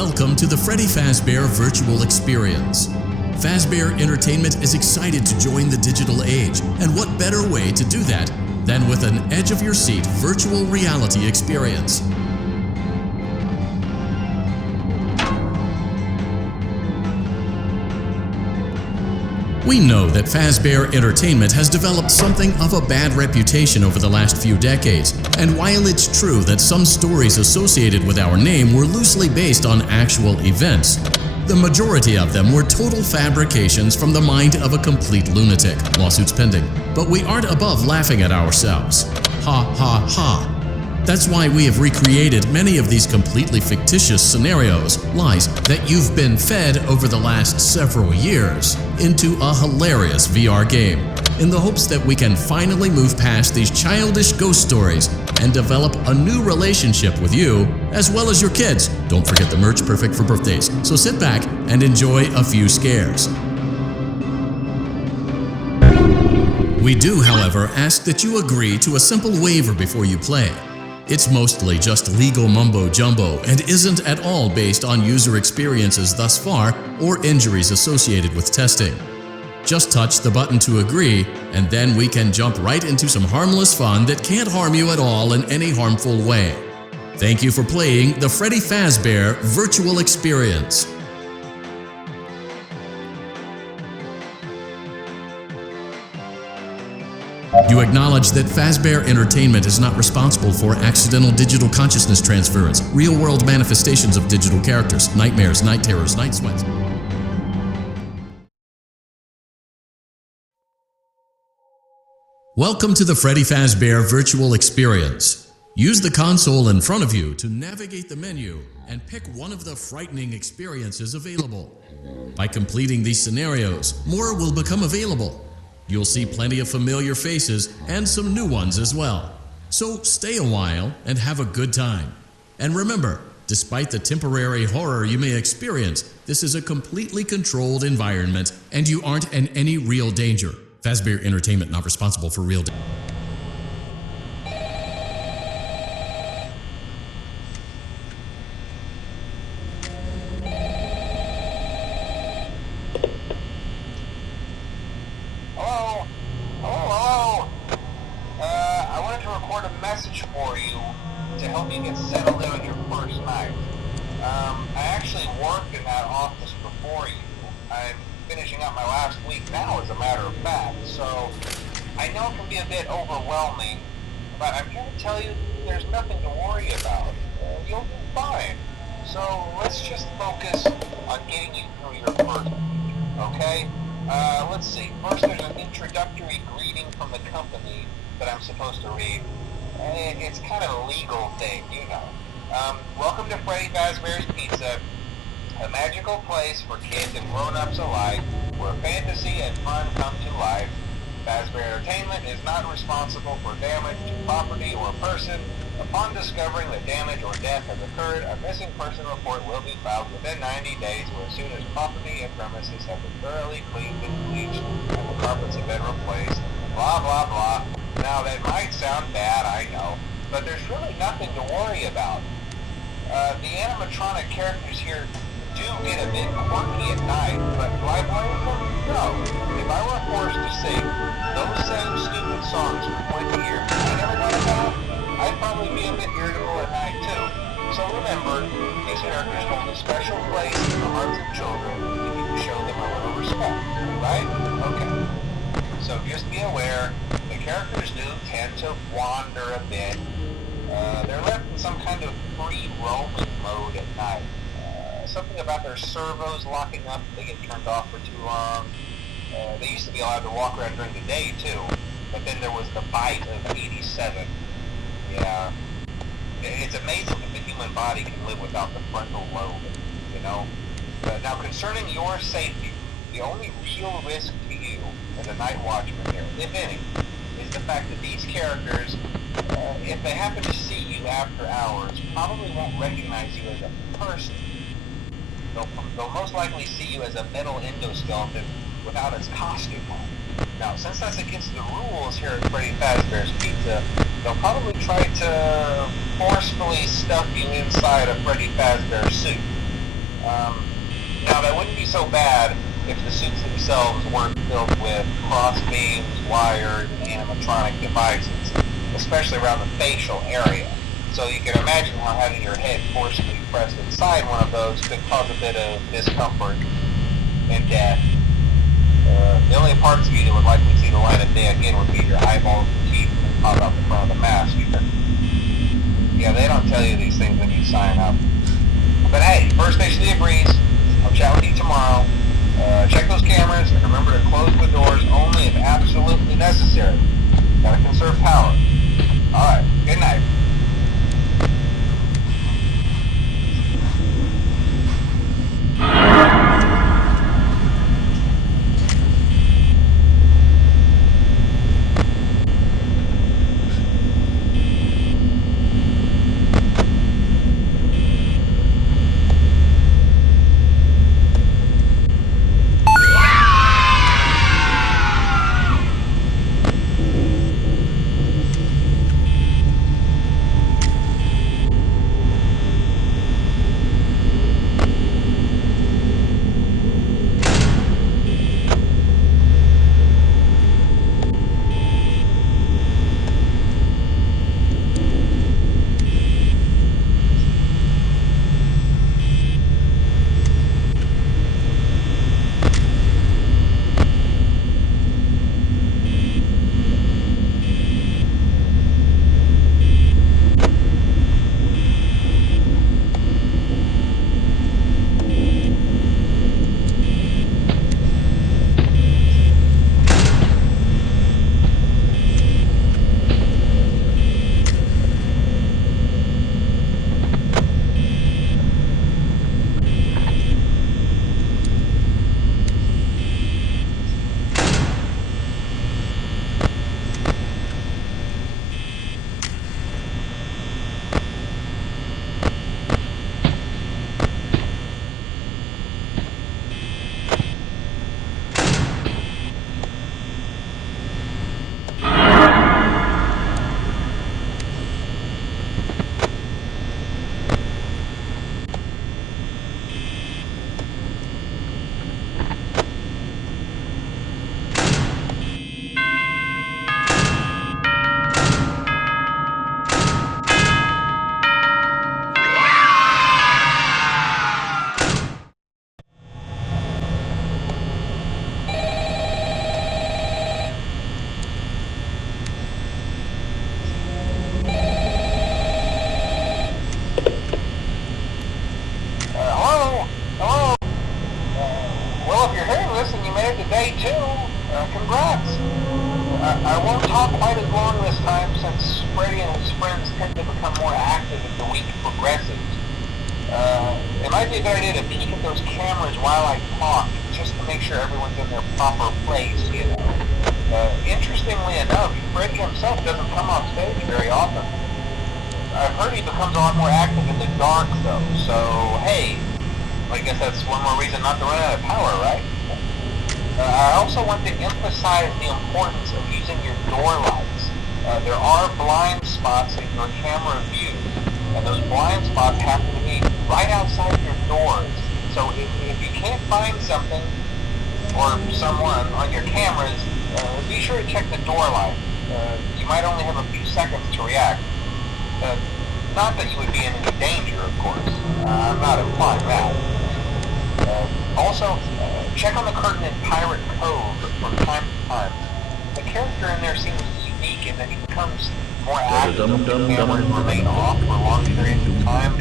Welcome to the Freddy Fazbear Virtual Experience. Fazbear Entertainment is excited to join the digital age, and what better way to do that than with an edge-of-your-seat virtual reality experience. We know that Fazbear Entertainment has developed something of a bad reputation over the last few decades, and while it's true that some stories associated with our name were loosely based on actual events, the majority of them were total fabrications from the mind of a complete lunatic, lawsuits pending. But we aren't above laughing at ourselves. Ha ha ha. That's why we have recreated many of these completely fictitious scenarios, lies that you've been fed over the last several years, into a hilarious VR game, in the hopes that we can finally move past these childish ghost stories and develop a new relationship with you, as well as your kids. Don't forget the merch, perfect for birthdays. So sit back and enjoy a few scares. We do, however, ask that you agree to a simple waiver before you play. It's mostly just legal mumbo-jumbo and isn't at all based on user experiences thus far or injuries associated with testing. Just touch the button to agree, and then we can jump right into some harmless fun that can't harm you at all in any harmful way. Thank you for playing the Freddy Fazbear Virtual Experience. You acknowledge that Fazbear Entertainment is not responsible for accidental digital consciousness transference, real-world manifestations of digital characters, nightmares, night terrors, night sweats. Welcome to the Freddy Fazbear Virtual Experience. Use the console in front of you to navigate the menu and pick one of the frightening experiences available. By completing these scenarios, more will become available. You'll see plenty of familiar faces and some new ones as well. So stay a while and have a good time. And remember, despite the temporary horror you may experience, this is a completely controlled environment and you aren't in any real danger. Fazbear Entertainment not responsible for real danger. Finishing up my last week now, as a matter of fact, so I know it can be a bit overwhelming, but I'm here to tell you there's nothing to worry about. You'll be fine. So let's just focus on getting you through your first week, okay? Let's see. First, there's an introductory greeting from the company that I'm supposed to read. It's kind of a legal thing, you know. Welcome to Freddy Fazbear's Pizza, a magical place for kids and grown-ups alike, where fantasy and fun come to life. Fazbear Entertainment is not responsible for damage to property or person. Upon discovering that damage or death has occurred, a missing person report will be filed within 90 days, or as soon as property and premises have been thoroughly cleaned and bleached and the carpets have been replaced. Blah, blah, blah. Now, that might sound bad, I know, but there's really nothing to worry about. The animatronic characters here do get a bit quirky at night, but do I blame them? No. If I were forced to sing those same stupid songs for 20 years I never got about, I'd probably be a bit irritable at night too. So remember, these characters hold a special place in the hearts of children if you can show them a little respect, right? Okay. So just be aware, the characters do tend to wander a bit. They're left in some kind of free roaming mode at night. Something about their servos locking up if they get turned off for too long. They used to be allowed to walk around during the day too, but then there was the bite of 87. Yeah. It's amazing that the human body can live without the frontal lobe, you know? Now concerning your safety, the only real risk to you as a night watchman here, if any, is the fact that these characters, if they happen to see you after hours, probably won't recognize you as a person. They'll most likely see you as a metal endoskeleton without its costume on. Now, since that's against the rules here at Freddy Fazbear's Pizza, they'll probably try to forcefully stuff you inside a Freddy Fazbear suit. Now, that wouldn't be so bad if the suits themselves weren't filled with cross beams, wires, and animatronic devices, especially around the facial area. So you can imagine how having your head forcibly pressed inside one of those could cause a bit of discomfort and death. The only parts of you that would likely see the light of day again would be your eyeballs and teeth that pop out the front of the mask. Yeah, they don't tell you these things when you sign up. But hey, first station agrees. I'll chat with you tomorrow. Check those cameras and remember to close the doors only if absolutely necessary. Gotta conserve power. Alright, good night. Congrats! I won't talk quite as long this time since Freddy and his friends tend to become more active as the week progresses. It might be a good idea to peek at those cameras while I talk, just to make sure everyone's in their proper place, you know. Interestingly enough, Freddy himself doesn't come off stage very often. I've heard he becomes a lot more active in the dark, though, so hey, I guess that's one more reason not to run out of power, right? I also want to emphasize the importance of using your door lights. There are blind spots in your camera view, and those blind spots happen to be right outside your doors. So if you can't find something or someone on your cameras, be sure to check the door light. You might only have a few seconds to react. Not that you would be in any danger, of course. I'm not implying that. Also, check on the curtain in Pirate Cove from time to time. The character in there seems unique in that he becomes more active if the cameras remain off for long periods of time.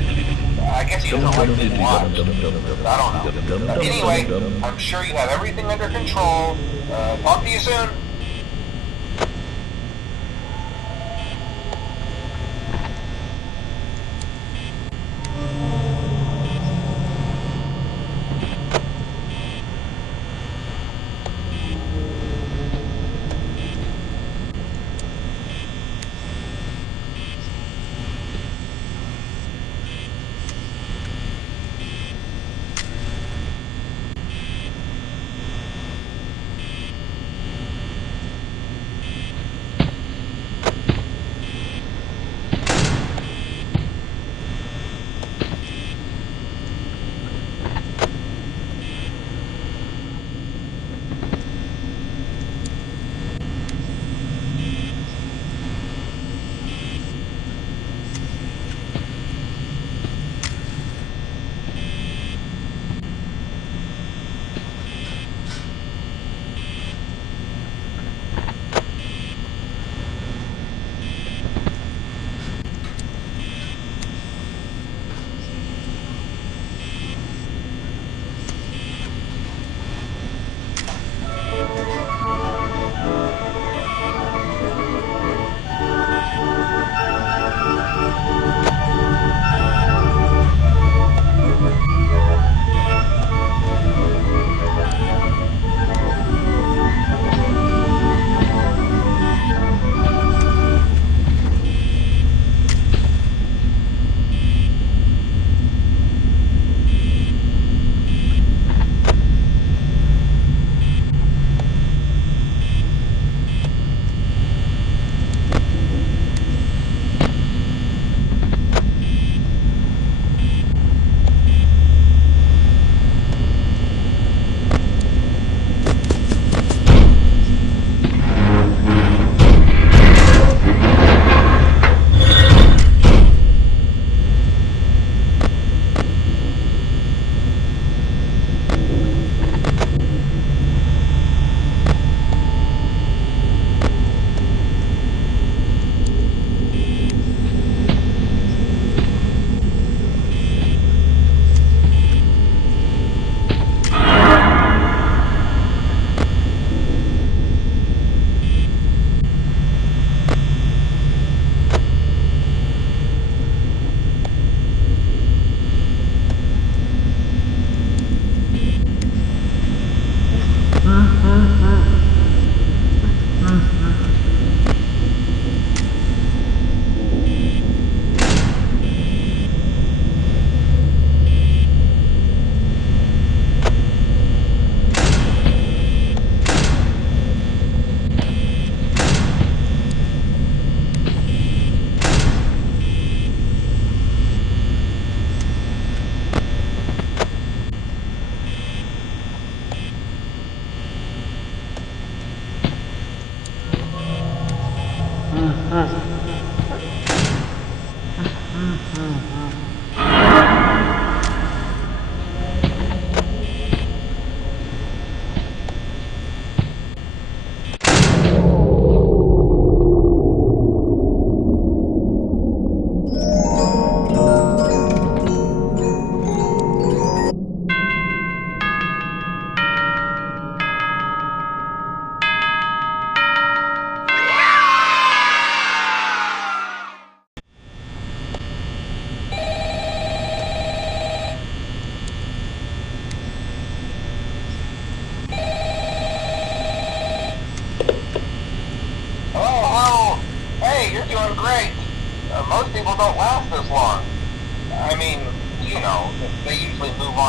I guess he doesn't like being watched. I don't know. Anyway, I'm sure you have everything under control. Talk to you soon.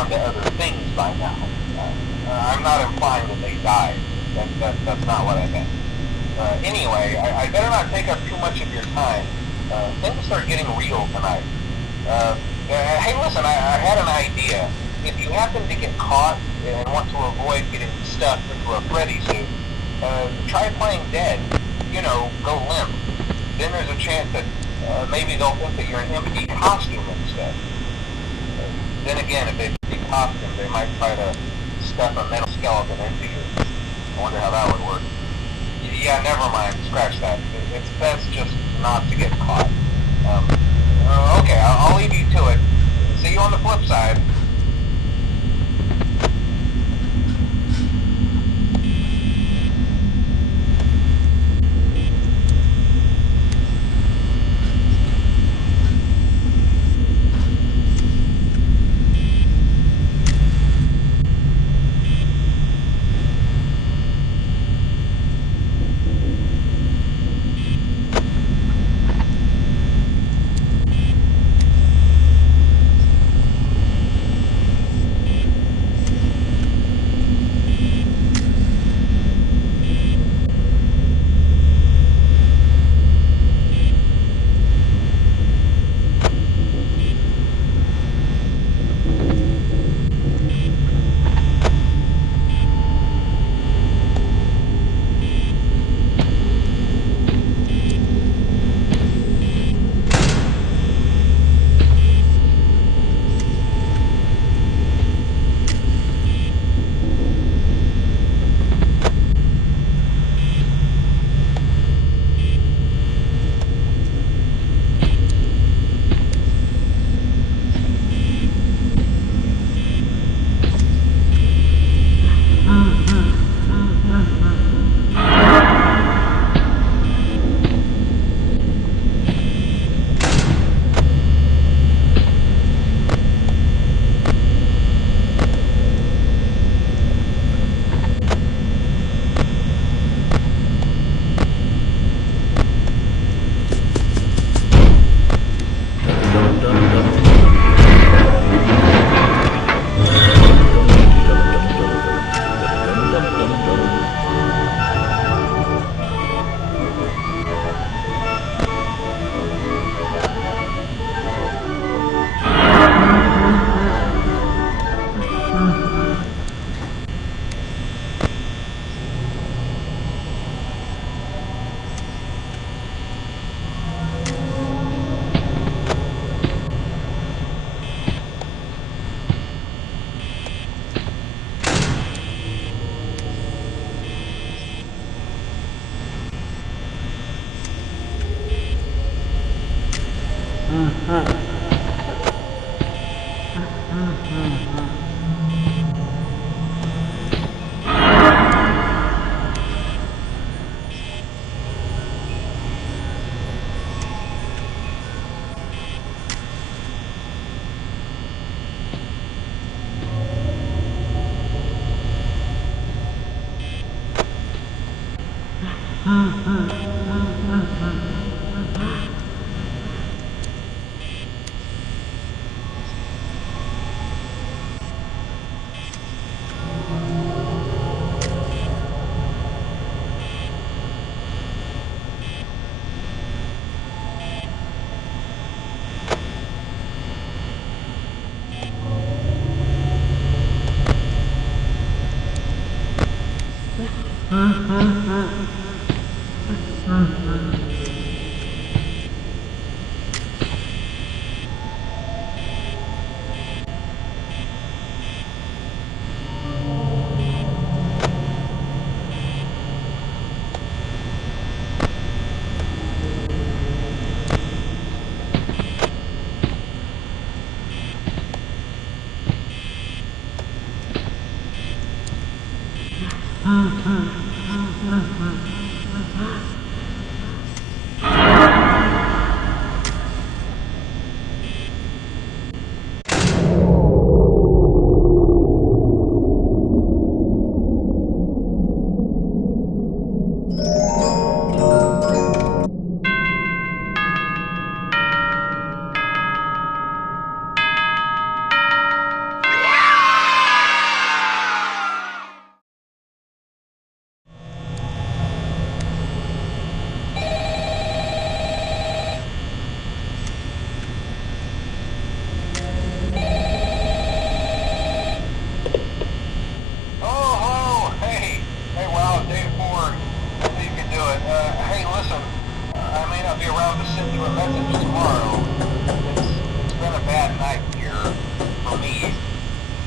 on to other things by now. I'm not implying that they died. That's not what I meant. Anyway, I better not take up too much of your time. Things are getting real tonight. Hey, listen, I had an idea. If you happen to get caught and want to avoid getting stuffed into a Freddy suit, try playing dead. You know, go limp. Then there's a chance that maybe they'll think that you're an empty costume instead. Then again, if they see costume, they might try to stuff a metal skeleton into you. I wonder how that would work. Yeah, never mind. Scratch that. It's best just not to get caught. Okay, I'll leave you to it. See you on the flip side.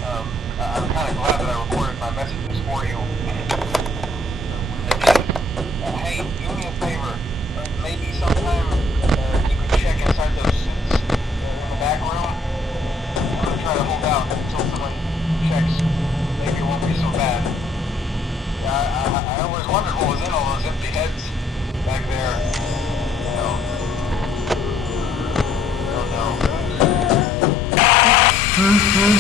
I'm kind of glad that I recorded my messages for you. When I did, hey, do me a favor. Maybe sometime you could check inside those suits in the back room. I'm gonna try to hold out until someone checks. Maybe it won't be so bad. I always wondered what was in all those empty heads back there. You know. Oh